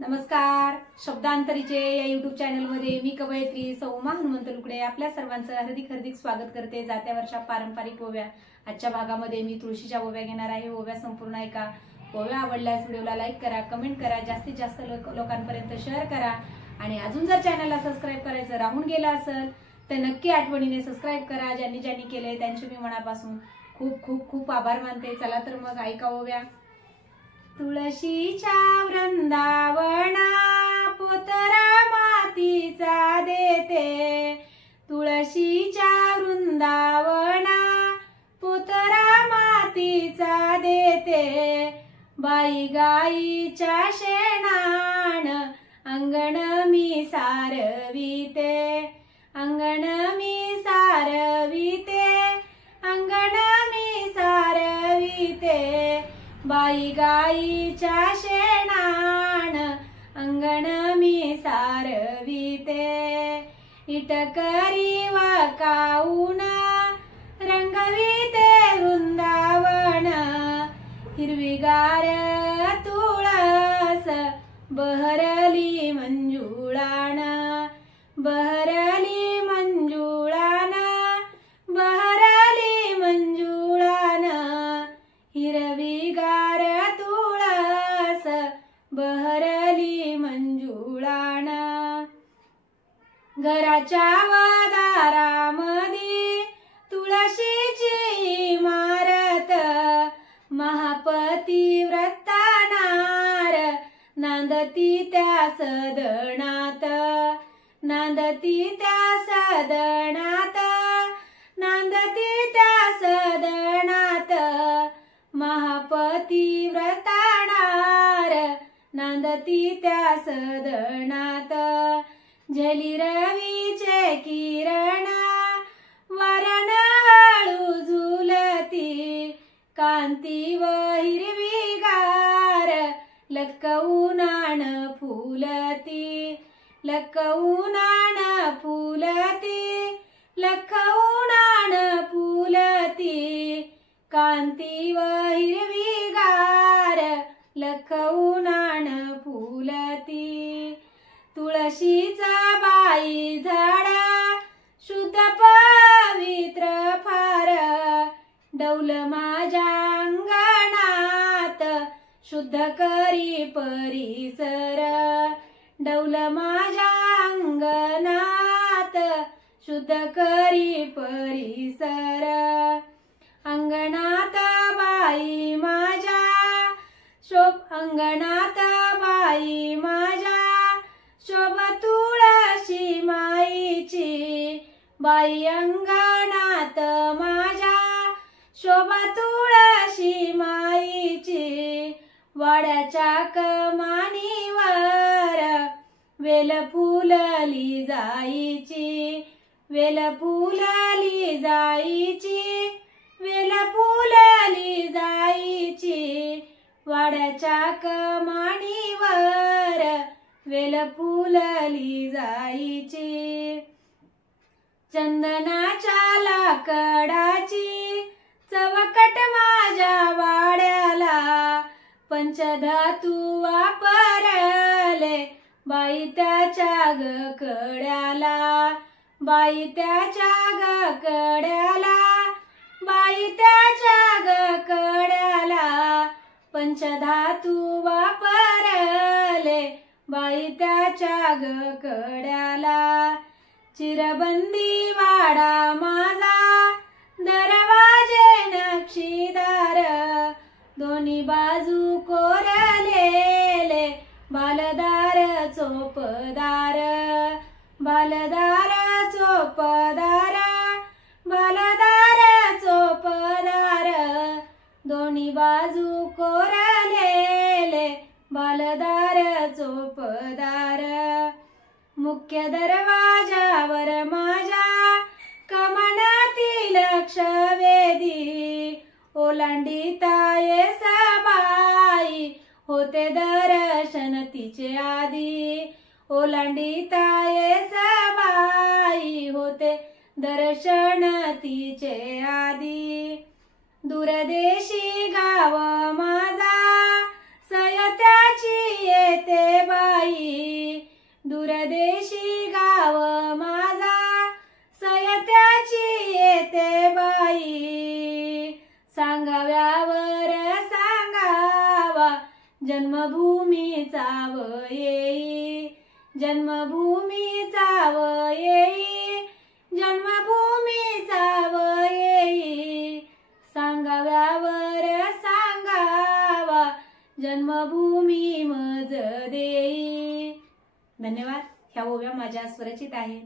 नमस्कार. शब्दांतरीचे या युट्यूब चॅनलमध्ये मी कवयित्री सौमा हनुमंत लुकडे आपल्या सर्वांचं हार्दिक स्वागत करते. जात्या वर्षा पारंपरिक ओव्या आजच्या भागामध्ये मी तुळशीच्या ओव्या घेणार आहे. ओव्या संपूर्ण ऐका. ओव्या आवडल्यास व्हिडिओला लाईक करा, कमेंट करा, जास्तीत जास्त लोकांपर्यंत शेअर करा आणि अजून जर चॅनलला सबस्क्राईब करायचं राहून गेलं असेल तर नक्की आठवणीने सबस्क्राईब करा. ज्यांनी केले त्यांचे मी मनापासून खूप खूप खूप आभार मानते. चला तर मग ऐका ओव्या. तुळशीच्या वृंदावना पोतरा मातीचा देते. तुळशीच्या वृंदावना पोतरा मातीचा देते. बाई गाईच्या शेणान अंगण मी सारविते. अंगण मी सारविते. अंगण मी सारविते. बाई गाईच्या शेणान अंगण मी सारविते. इटकरी वाकाऊन रंगविते वृंदावन. हिरवीगार तुळस बहरली मंजुळान. बहरली मंजुळान. बहरली मंजुळान. हिरवीगार तुळस बहरली मंजुळान. घराच्या दारामध्ये तुळशीची इमारत. महापती व्रतानार नांदती त्या सदनात. नांदती त्या सदनात. नांदती त्या सदनात. महापती व्रतानार नांदती त्या सदनात. झली रवीचे किरण वरण हळू झुलती. कांती व हिरवीगार लक्कऊनान फुलती. लक्कऊनान फुलती. लक्कऊनान फुलती. कांती व हिरवीगार लखऊनान फुलती. तुळशीचा बाई झाड शुद्ध पवित्र फार. डौल माझ्या अंगणात शुद्ध करी परिसर. डौल माझ्या अंगणात शुद्ध करी परिसर. अंगणात बाई माझ्या अंगणात बाई माझ्या शोभ तुळशी माईची. बाई अंगणात माझ्या शोभ तुळशी माईची. वाड्याच्या कमानीवर वेल फुलली जाईची. वेल फुलली जाईची. वेल फुलली जाईची. वाड्याच्या कमानीवर वेल फुलली जाईची. चंदनाच्या लाकडाची चवकट माझ्या वाड्याला. पंचधातू वापरले बाई त्याच्या गकड्याला. बाई त्याच्या गकड्याला. बाई त्याच्या गकड्याला. पंचधातू वापरले बाई त्याच्या गकड्याला. चिरबंदी वाडा माझा दरवाजे नक्षीदार. दोन्ही बाजू कोरलेले बालदार चोपदार. बालदार चोपदार. बालदार चोपदार. दोन्ही बाजू कोरलेले बालदार चोपदार. मुख्य दरवाजावर माझ्या कमनातील लक्षवेधी. ओलांडीता येसाबाई होते दर्शन तिचे आधी. ओलांडीता येसाबाई होते दर्शन तिचे आधी. दूरदेशी गाव माझा सयत्याची येते बा जन्मभूमीचा व येई, जन्मभूमीचा व येई, जन्मभूमीचा व येई, सांगाव्यावर सांगावा जन्मभूमी मज देई. धन्यवाद. ह्या ओव्या माझ्या स्वरचित आहेत.